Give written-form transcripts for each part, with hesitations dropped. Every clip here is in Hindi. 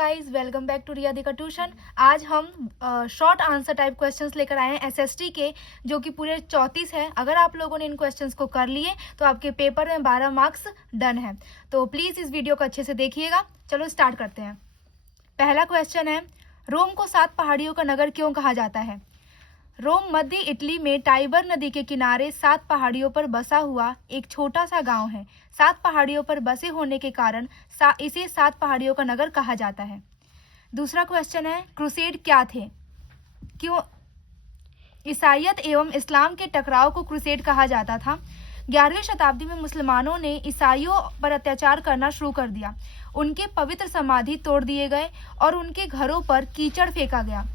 गाइस, वेलकम बैक टू रिया का ट्यूशन। आज हम शॉर्ट आंसर टाइप क्वेश्चंस लेकर आए हैं एसएसटी के, जो कि पूरे 34 है। अगर आप लोगों ने इन क्वेश्चंस को कर लिए तो आपके पेपर में 12 मार्क्स डन है। तो प्लीज इस वीडियो को अच्छे से देखिएगा। चलो स्टार्ट करते हैं। पहला क्वेश्चन है, रोम को 7 पहाड़ियों का नगर क्यों कहा जाता है? रोम मध्य इटली में टाइबर नदी के किनारे 7 पहाड़ियों पर बसा हुआ एक छोटा सा गांव है। 7 पहाड़ियों पर बसे होने के कारण इसे 7 पहाड़ियों का नगर कहा जाता है। दूसरा क्वेश्चन है, क्रूसेड क्या थे? क्यों ईसाईयत एवं इस्लाम के टकराव को क्रूसेड कहा जाता था? 11वीं शताब्दी में मुसलमानों ने ईसाइयों पर अत्याचार करना शुरू कर दिया। उनके पवित्र समाधि तोड़ दिए गए और उनके घरों पर कीचड़ फेंका गया।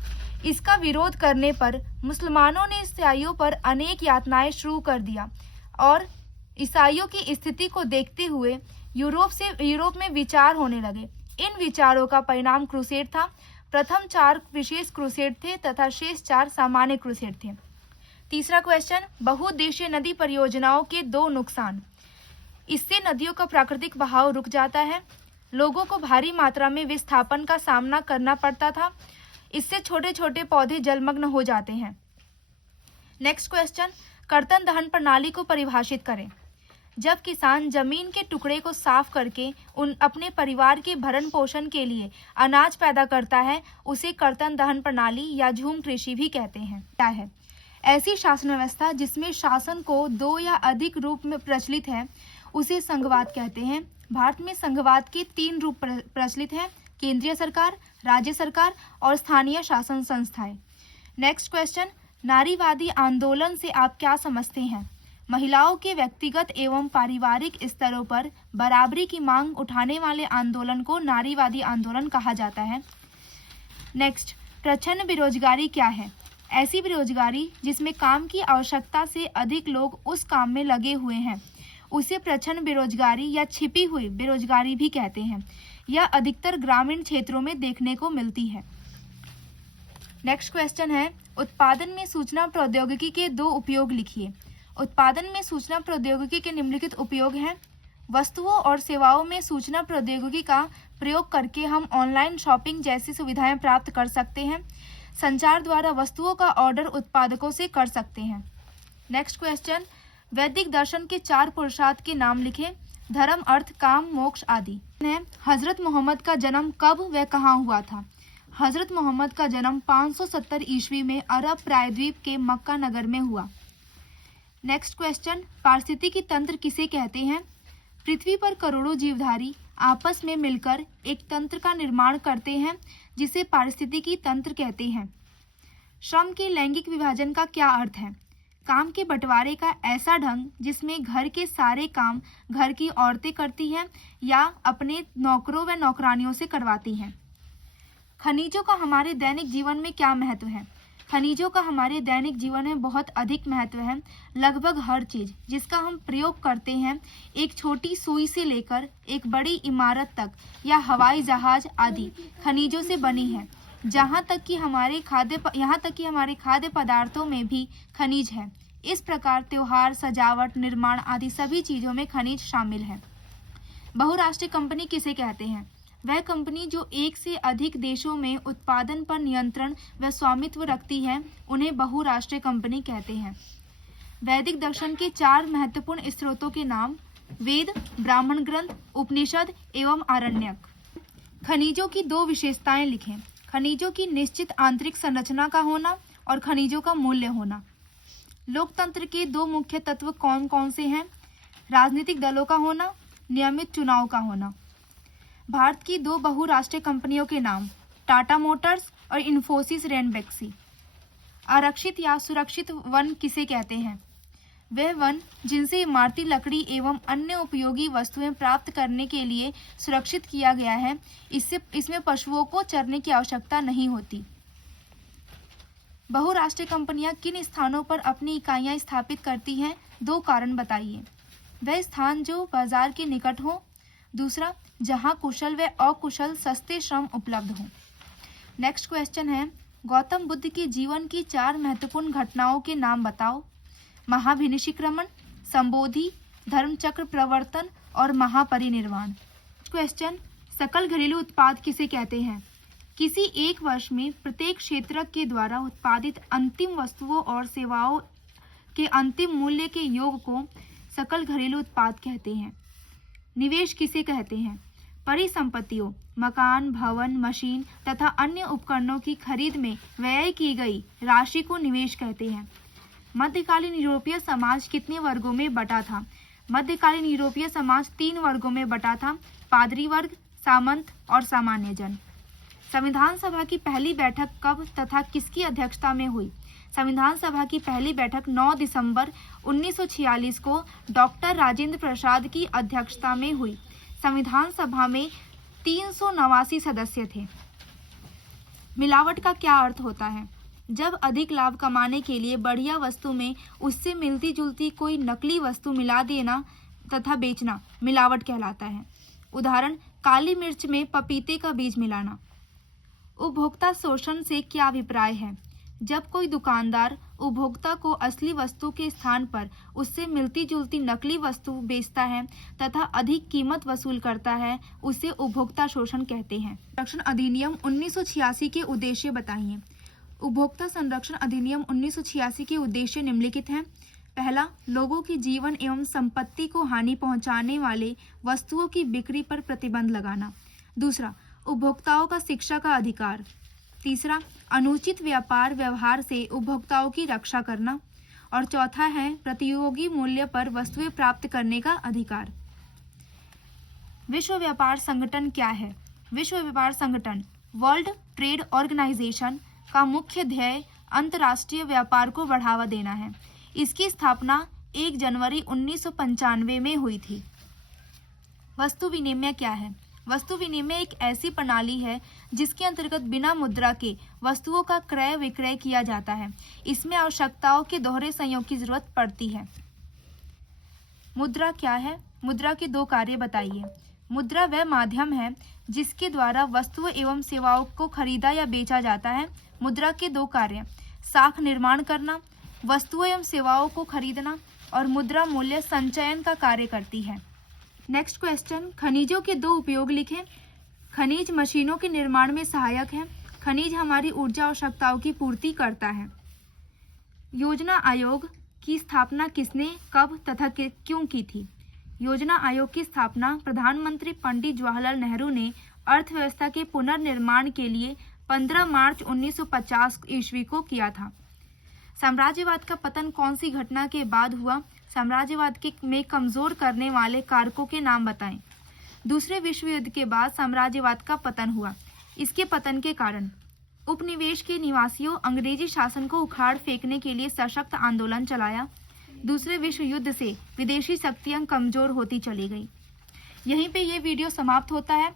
इसका विरोध करने पर मुसलमानों ने ईसाइयों पर अनेक यातनाएं शुरू कर दिया और ईसाइयों की स्थिति को देखते हुए यूरोप में विचार होने लगे। इन विचारों का परिणाम क्रूसेड था। प्रथम 4 विशेष क्रूसेड थे तथा शेष 4 सामान्य क्रूसेड थे। तीसरा क्वेश्चन, बहुउद्देशीय नदी परियोजनाओं के 2 नुकसान। इससे नदियों का प्राकृतिक बहाव रुक जाता है। लोगों को भारी मात्रा में विस्थापन का सामना करना पड़ता था। इससे छोटे छोटे पौधे जलमग्न हो जाते हैं। नेक्स्ट क्वेश्चन, कर्तन दहन प्रणाली को परिभाषित करें। जब किसान जमीन के टुकड़े को साफ करके अपने परिवार के भरण पोषण के लिए अनाज पैदा करता है, उसे कर्तन दहन प्रणाली या झूम कृषि भी कहते हैं। क्या है? ऐसी शासन व्यवस्था जिसमें शासन को 2 या अधिक रूप में प्रचलित है, उसे संघवाद कहते हैं। भारत में संघवाद के 3 रूप प्रचलित हैं: केंद्रीय सरकार, राज्य सरकार और स्थानीय शासन संस्थाएं। नेक्स्ट क्वेश्चन, नारीवादी आंदोलन से आप क्या समझते हैं? महिलाओं के व्यक्तिगत एवं पारिवारिक स्तरों पर बराबरी की मांग उठाने वाले आंदोलन को नारीवादी आंदोलन कहा जाता है। नेक्स्ट, प्रच्छन्न बेरोजगारी क्या है? ऐसी बेरोजगारी जिसमें काम की आवश्यकता से अधिक लोग उस काम में लगे हुए हैं, उसे प्रच्छन्न बेरोजगारी या छिपी हुई बेरोजगारी भी कहते हैं। यह अधिकतर ग्रामीण क्षेत्रों में देखने को मिलती है। नेक्स्ट क्वेश्चन है, उत्पादन में सूचना प्रौद्योगिकी के 2 उपयोग लिखिए। उत्पादन में सूचना प्रौद्योगिकी के निम्नलिखित उपयोग हैं। वस्तुओं और सेवाओं में सूचना प्रौद्योगिकी का प्रयोग करके हम ऑनलाइन शॉपिंग जैसी सुविधाएं प्राप्त कर सकते हैं। संचार द्वारा वस्तुओं का ऑर्डर उत्पादकों से कर सकते हैं। नेक्स्ट क्वेश्चन, वैदिक दर्शन के 4 पुरुषार्थ के नाम लिखें। धर्म, अर्थ, काम, मोक्ष आदि। हजरत मोहम्मद का जन्म कब व कहाँ हुआ था? हजरत मोहम्मद का जन्म 570 ईस्वी में अरब प्रायद्वीप के मक्का नगर में हुआ। नेक्स्ट क्वेश्चन, पारिस्थितिकी तंत्र किसे कहते हैं? पृथ्वी पर करोड़ों जीवधारी आपस में मिलकर एक तंत्र का निर्माण करते हैं, जिसे पारिस्थितिकी तंत्र कहते हैं। श्रम के लैंगिक विभाजन का क्या अर्थ है? काम के बंटवारे का ऐसा ढंग जिसमें घर के सारे काम घर की औरतें करती हैं या अपने नौकरों व नौकरानियों से करवाती हैं। खनिजों का हमारे दैनिक जीवन में क्या महत्व है? खनिजों का हमारे दैनिक जीवन में बहुत अधिक महत्व है। लगभग हर चीज जिसका हम प्रयोग करते हैं, एक छोटी सुई से लेकर एक बड़ी इमारत तक या हवाई जहाज आदि खनिजों से बनी है। यहाँ तक कि हमारे खाद्य पदार्थों में भी खनिज है। इस प्रकार त्योहार, सजावट, निर्माण आदि सभी चीजों में खनिज शामिल है। बहुराष्ट्रीय कंपनी किसे कहते हैं? वह कंपनी जो एक से अधिक देशों में उत्पादन पर नियंत्रण व स्वामित्व रखती है, उन्हें बहुराष्ट्रीय कंपनी कहते हैं। वैदिक दर्शन के 4 महत्वपूर्ण स्रोतों के नाम: वेद, ब्राह्मण ग्रंथ, उपनिषद एवं आरण्यक। खनिजों की 2 विशेषताएं लिखें। खनिजों की निश्चित आंतरिक संरचना का होना और खनिजों का मूल्य होना। लोकतंत्र के 2 मुख्य तत्व कौन कौन से हैं? राजनीतिक दलों का होना, नियमित चुनाव का होना। भारत की 2 बहुराष्ट्रीय कंपनियों के नाम: टाटा मोटर्स और इन्फोसिस रेनबेक्सी। आरक्षित या सुरक्षित वन किसे कहते हैं? वह वन जिनसे इमारती लकड़ी एवं अन्य उपयोगी वस्तुएं प्राप्त करने के लिए सुरक्षित किया गया है। इसमें पशुओं को चरने की आवश्यकता नहीं होती। बहुराष्ट्रीय कंपनियां किन स्थानों पर अपनी इकाइयां स्थापित करती हैं? 2 कारण बताइए। वह स्थान जो बाजार के निकट हो। दूसरा, जहां कुशल व अकुशल सस्ते श्रम उपलब्ध हो। नेक्स्ट क्वेश्चन है, गौतम बुद्ध के जीवन की 4 महत्वपूर्ण घटनाओं के नाम बताओ। महाभिनिष्क्रमण, संबोधि, धर्मचक्र प्रवर्तन और महापरिनिर्वाण। क्वेश्चन, सकल घरेलू उत्पाद किसे कहते हैं? किसी एक वर्ष में प्रत्येक क्षेत्र के द्वारा उत्पादित अंतिम वस्तुओं और सेवाओं के अंतिम मूल्य के योग को सकल घरेलू उत्पाद कहते हैं। निवेश किसे कहते हैं? परिसंपत्तियों, मकान, भवन, मशीन तथा अन्य उपकरणों की खरीद में व्यय की गई राशि को निवेश कहते हैं। मध्यकालीन यूरोपीय समाज कितने वर्गों में बटा था? मध्यकालीन यूरोपीय समाज 3 वर्गों में बटा था, पादरी वर्ग, सामंत और सामान्य जन। संविधान सभा की पहली बैठक कब तथा किसकी अध्यक्षता में हुई? संविधान सभा की पहली बैठक 9 दिसंबर 1946 को डॉक्टर राजेंद्र प्रसाद की अध्यक्षता में हुई। संविधान सभा में 389 सदस्य थे। मिलावट का क्या अर्थ होता है? जब अधिक लाभ कमाने के लिए बढ़िया वस्तु में उससे मिलती जुलती कोई नकली वस्तु मिला देना तथा बेचना मिलावट कहलाता है। उदाहरण, काली मिर्च में पपीते का बीज मिलाना। उपभोक्ता शोषण से क्या अभिप्राय है? जब कोई दुकानदार उपभोक्ता को असली वस्तु के स्थान पर उससे मिलती जुलती नकली वस्तु बेचता है तथा अधिक कीमत वसूल करता है, उसे उपभोक्ता शोषण कहते हैं। संरक्षण अधिनियम 1986 के उद्देश्य बताइए। उपभोक्ता संरक्षण अधिनियम 1986 के उद्देश्य निम्नलिखित हैं। पहला, लोगों के जीवन एवं संपत्ति को हानि पहुंचाने वाले वस्तुओं की बिक्री पर प्रतिबंध लगाना। दूसरा, उपभोक्ताओं का शिक्षा का अधिकार। तीसरा, अनुचित व्यापार व्यवहार से उपभोक्ताओं की रक्षा करना। और चौथा है प्रतियोगी मूल्य पर वस्तुएं प्राप्त करने का अधिकार। विश्व व्यापार संगठन क्या है? विश्व व्यापार संगठन वर्ल्ड ट्रेड ऑर्गेनाइजेशन का मुख्य ध्येय अंतर्राष्ट्रीय व्यापार को बढ़ावा देना है। इसकी स्थापना 1 जनवरी 1995 में हुई थी। वस्तु विनिमय क्या है? वस्तु विनिमय एक ऐसी प्रणाली है जिसके अंतर्गत बिना मुद्रा के वस्तुओं का क्रय विक्रय किया जाता है। इसमें आवश्यकताओं के दोहरे संयोग की जरूरत पड़ती है। मुद्रा क्या है? मुद्रा के 2 कार्य बताइए। मुद्रा वह माध्यम है जिसके द्वारा वस्तुओं एवं सेवाओं को खरीदा या बेचा जाता है। मुद्रा के 2 कार्य, साख निर्माण करना, वस्तुओं एवं सेवाओं को खरीदना, और मुद्रा मूल्य संचयन का कार्य करती है। नेक्स्ट क्वेश्चन, खनिजों के 2 उपयोग लिखें। खनिज मशीनों के निर्माण में सहायक है। खनिज हमारी ऊर्जा आवश्यकताओं की पूर्ति करता है। योजना आयोग की स्थापना किसने, कब तथा क्यों की थी? योजना आयोग की स्थापना प्रधानमंत्री पंडित जवाहरलाल नेहरू ने अर्थव्यवस्था के पुनर्निर्माण के लिए 15 मार्च 1950 ईस्वी को किया था। साम्राज्यवाद का पतन कौन सी घटना के बाद हुआ? साम्राज्यवाद में कमजोर करने वाले कारकों के नाम बताएं। दूसरे विश्व युद्ध के बाद साम्राज्यवाद का पतन हुआ। इसके पतन के कारण उपनिवेश के निवासियों अंग्रेजी शासन को उखाड़ फेंकने के लिए सशक्त आंदोलन चलाया। दूसरे विश्व युद्ध से विदेशी शक्तियां कमजोर होती चली गई। यहीं पे ये वीडियो समाप्त होता है।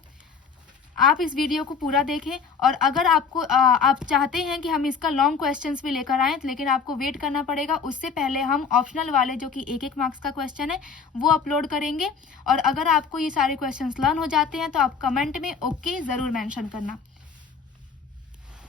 आप इस वीडियो को पूरा देखें, और अगर आप चाहते हैं कि हम इसका लॉन्ग क्वेश्चंस भी लेकर आएँ, लेकिन आपको वेट करना पड़ेगा। उससे पहले हम ऑप्शनल वाले जो कि 1-1 मार्क्स का क्वेश्चन है वो अपलोड करेंगे। और अगर आपको ये सारे क्वेश्चंस लर्न हो जाते हैं तो आप कमेंट में ओके ज़रूर मेंशन करना।